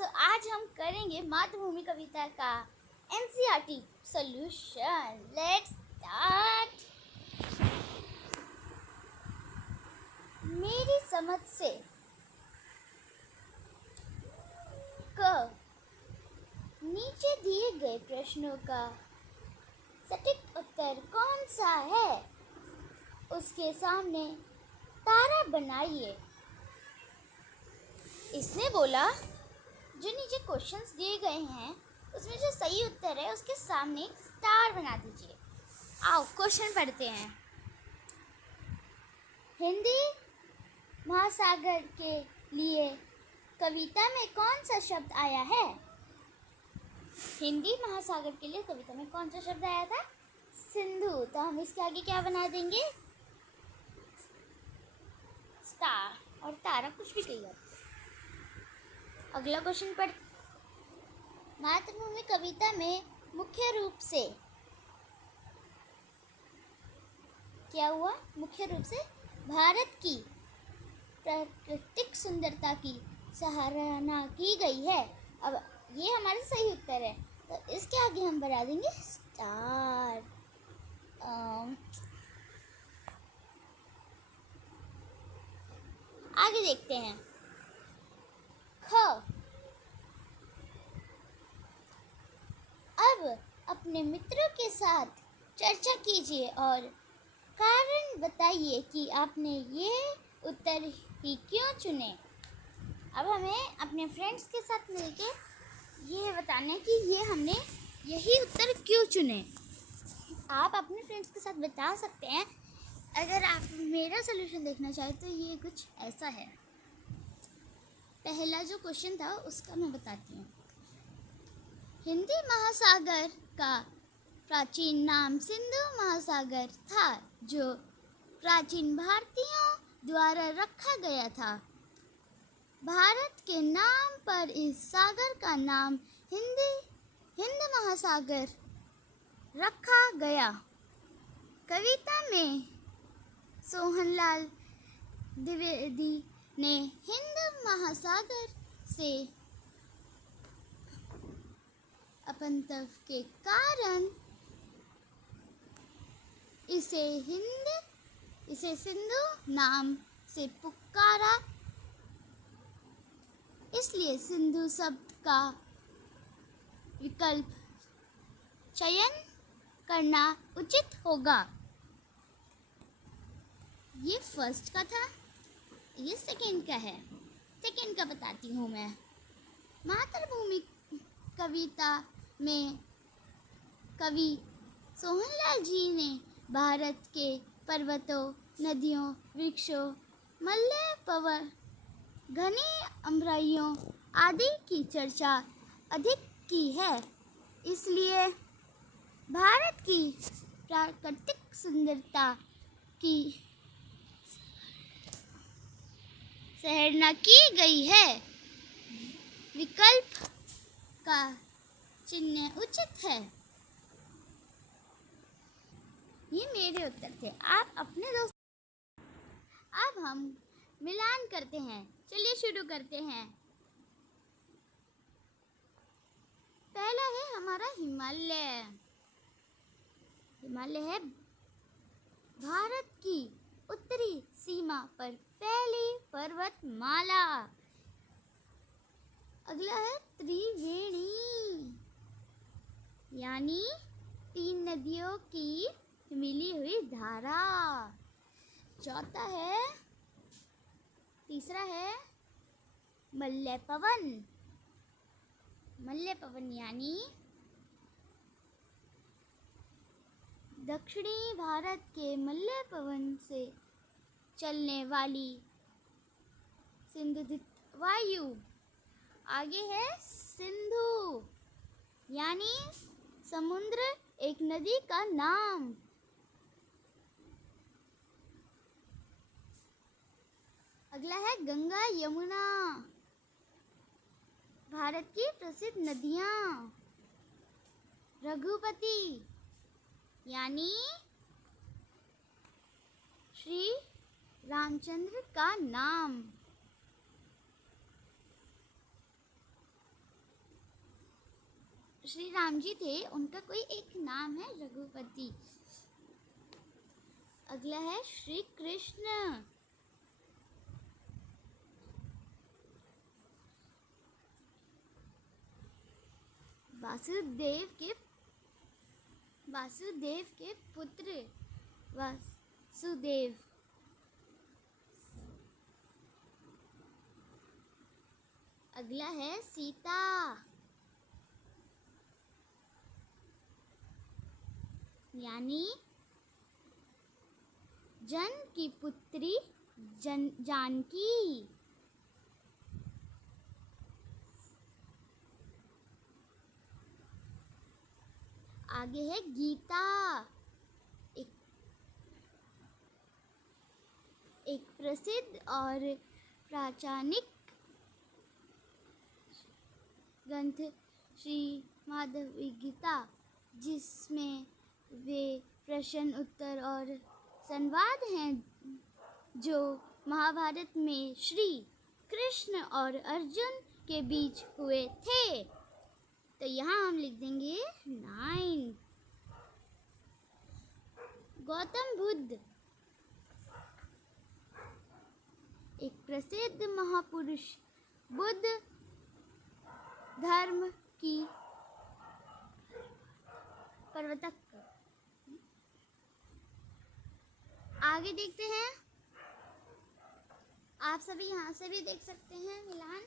आज हम करेंगे मातृभूमि कविता का एनसीईआरटी सॉल्यूशन। Let's start. मेरी समझ से क नीचे दिए गए प्रश्नों का सटीक उत्तर कौन सा है? उसके सामने तारा बनाइए। इसने बोला, जो नीचे क्वेश्चंस दिए गए हैं उसमें जो सही उत्तर है उसके सामने एक स्टार बना दीजिए। आओ क्वेश्चन पढ़ते हैं। हिंदी महासागर के लिए कविता में कौन सा शब्द आया है? हिंदी महासागर के लिए कविता में कौन सा शब्द आया था? सिंधु। तो हम इसके आगे क्या बना देंगे? स्टार और तारा, कुछ भी कहिए। अगला क्वेश्चन पढ़। मातृभूमि कविता में मुख्य रूप से क्या हुआ? मुख्य रूप से भारत की प्राकृतिक सुंदरता की सराहना की गई है। अब ये हमारा सही उत्तर है, तो इसके आगे हम बना देंगे स्टार। आगे देखते हैं। ख। अब अपने मित्रों के साथ चर्चा कीजिए और कारण बताइए कि आपने ये उत्तर ही क्यों चुने। अब हमें अपने फ्रेंड्स के साथ मिलके ये बताना है कि ये हमने यही उत्तर क्यों चुने। आप अपने फ्रेंड्स के साथ बता सकते हैं। अगर आप मेरा सलूशन देखना चाहें तो ये कुछ ऐसा है। पहला जो क्वेश्चन था उसका मैं बताती हूँ। हिंदी महासागर का प्राचीन नाम सिंधु महासागर था, जो प्राचीन भारतीयों द्वारा रखा गया था। भारत के नाम पर इस सागर का नाम हिंद महासागर रखा गया। कविता में सोहनलाल द्विवेदी ने हिंद महासागर से अपंतव के कारण इसे सिंधु नाम से पुकारा। इसलिए सिंधु शब्द का विकल्प चयन करना उचित होगा। ये फर्स्ट का था, ये सेकंड का है। सेकंड का बताती हूँ मैं। मातृभूमि कविता में कवि सोहनलाल जी ने भारत के पर्वतों, नदियों, वृक्षों, मलय पवन, घनी अम्बराइयों आदि की चर्चा अधिक की है। इसलिए भारत की प्राकृतिक सुंदरता की सराहना की गई है। विकल्प का चिन्ह उचित है। ये मेरे उत्तर थे। आप अपने दोस्त। अब हम मिलान करते हैं। चलिए शुरू करते हैं। पहला है हमारा हिमालय। हिमालय है भारत की उत्तरी सीमा पर फैली पर्वतमाला। अगला है त्रिवेणी, यानी 3 नदियों की मिली हुई धारा। तीसरा है मलय पवन। मलय पवन यानी दक्षिणी भारत के मलय पवन से चलने वाली सिंधुदित वायु। आगे है सिंधु, यानी समुद्र, एक नदी का नाम। अगला है गंगा यमुना, भारत की प्रसिद्ध नदियां। रघुपति यानी श्री रामचंद्र का नाम। श्री राम जी थे, उनका कोई एक नाम है रघुपति। अगला है श्री कृष्ण। वासुदेव के पुत्र वासुदेव। अगला है सीता। यानी जन की पुत्री जानकी। आगे है गीता, एक प्रसिद्ध और प्राचीनिक ग्रंथ श्री माधवी गीता, जिसमें वे प्रश्न उत्तर और संवाद हैं जो महाभारत में श्री कृष्ण और अर्जुन के बीच हुए थे। तो यहाँ हम लिख देंगे 9। गौतम बुद्ध, एक प्रसिद्ध महापुरुष, बुद्ध धर्म की प्रवर्तक। आगे देखते हैं, आप सभी यहाँ से भी देख सकते हैं मिलान।